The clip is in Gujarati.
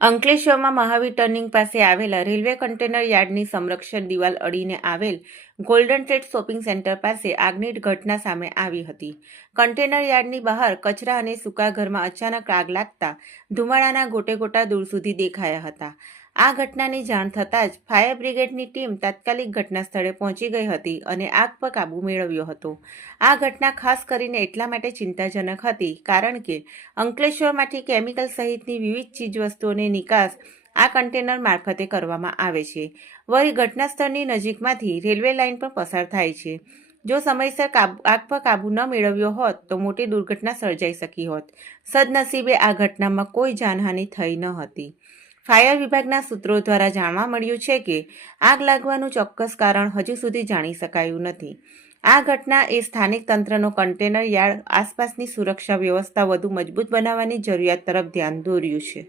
અંકલેશ્વરમાં મહાવીર ટર્નિંગ પાસે આવેલા રેલવે કન્ટેનર યાર્ડની સંરક્ષણ દિવાલ અડીને આવેલ ગોલ્ડન ટ્રેડ શોપિંગ સેન્ટર પાસે આગની ઘટના સામે આવી હતી. કન્ટેનર યાર્ડની બહાર કચરા અને સૂકા ઘરમાં અચાનક આગ લાગતા ધુમાડાના ગોટે ગોટા દૂર સુધી દેખાયા હતા. આ ઘટનાની જાણ થતાં જ ફાયર બ્રિગેડની ટીમ તાત્કાલિક ઘટના સ્થળે પહોંચી ગઈ હતી અને આગ પર કાબૂ મેળવ્યો હતો. આ ઘટના ખાસ કરીને એટલા માટે ચિંતાજનક હતી કારણ કે અંકલેશ્વરમાંથી કેમિકલ સહિતની વિવિધ ચીજવસ્તુઓની નિકાસ આ કન્ટેનર મારફતે કરવામાં આવે છે. વળી ઘટના સ્થળની નજીકમાંથી રેલવે લાઇન પણ પસાર થાય છે. જો સમયસર આગ પર કાબુ ન મેળવ્યો હોત તો મોટી દુર્ઘટના સર્જાઈ શકી હોત. સદનસીબે આ ઘટનામાં કોઈ જાનહાનિ થઈ ન હતી. ફાયર વિભાગના સૂત્રો દ્વારા જાણવા મળ્યું છે કે આગ લાગવાનું ચોક્કસ કારણ હજુ સુધી જાણી શકાયું નથી. આ ઘટના એ સ્થાનિક તંત્રનો કન્ટેનર યાર્ડ આસપાસની સુરક્ષા વ્યવસ્થા વધુ મજબૂત બનાવવાની જરૂરિયાત તરફ ધ્યાન દોર્યું છે.